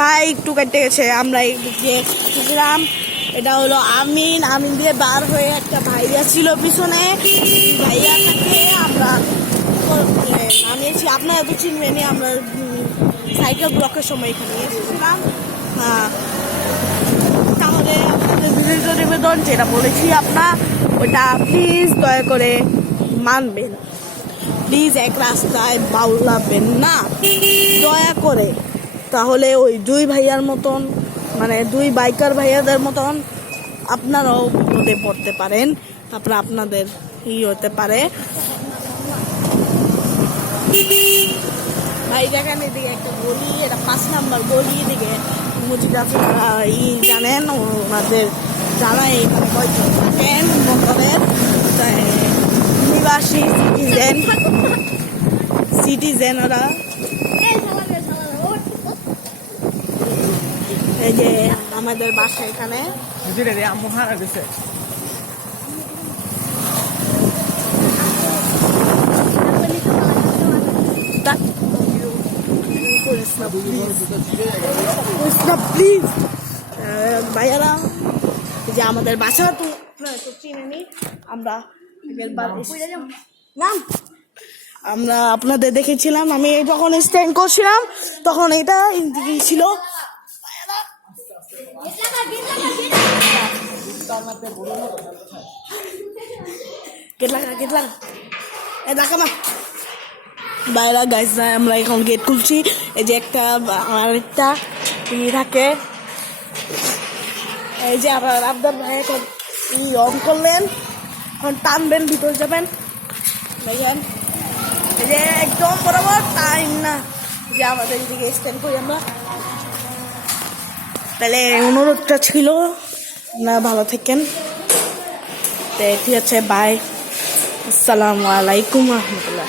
ভাই একটু কেটে গেছে, আমরা গিয়ে খুঁজলাম। এটা হলো আমিন দিয়ে বার হয়ে একটা ভাইয়া ছিল পিছনে, ভাইয়াটাকে আমরা নামিয়েছি। আপনারা তো চিনবেনই, আমরা সাইকেল ব্লকের সময় এখানে এসেছিলাম। হ্যাঁ, তাহলে আপনাদের বিনীত নিবেদন যেটা বলেছি ওটা প্লিজ দয়া করে মানবেন। প্লিজ এক রাস্তায় বাউলাবেন না দয়া করে, তাহলে ওই দুই ভাইয়ার মতন, মানে দুই বাইকার ভাইয়াদের মতন আপনারাও বিপদে পড়তে পারেন। তারপরে আপনাদের হতে পারে। ভাই দেখেন এদিকে একটা গলি, এটা 5 নাম্বার গলি, এদিকে মুজিদাফিরা জানেন, ওনাদের জানাই এখানে কয়জন থাকেন মন্ডলের নিবাসী সিটিজেন ওরা। এই যে আমাদের বাসা এখানে প্লিজ ভাইয়ারা, যে আমাদের বাসা তো চিনেনি। আমরা আপনাদের দেখেছিলাম, আমি যখন স্ট্যান্ড করছিলাম তখন এটা ছিল। বাইরা গাইজ, আমরা এখন গেট খুলছি। এই যে একটা আরেকটা থাকে, এই যে আবার আবদার ভাই এখন অন করলেন, এখন টানবেন, ভিতরে যাবেন। দেখেন এই যে একদম বরাবর টাইম না, যে আমাদের এদিকে স্ট্যান্ড করি আমরা। তাহলে অনুরোধটা ছিল না, ভালো থাকেন। ঠিক আছে, বাই, আসসালামু আলাইকুম রহমতুল্লাহ।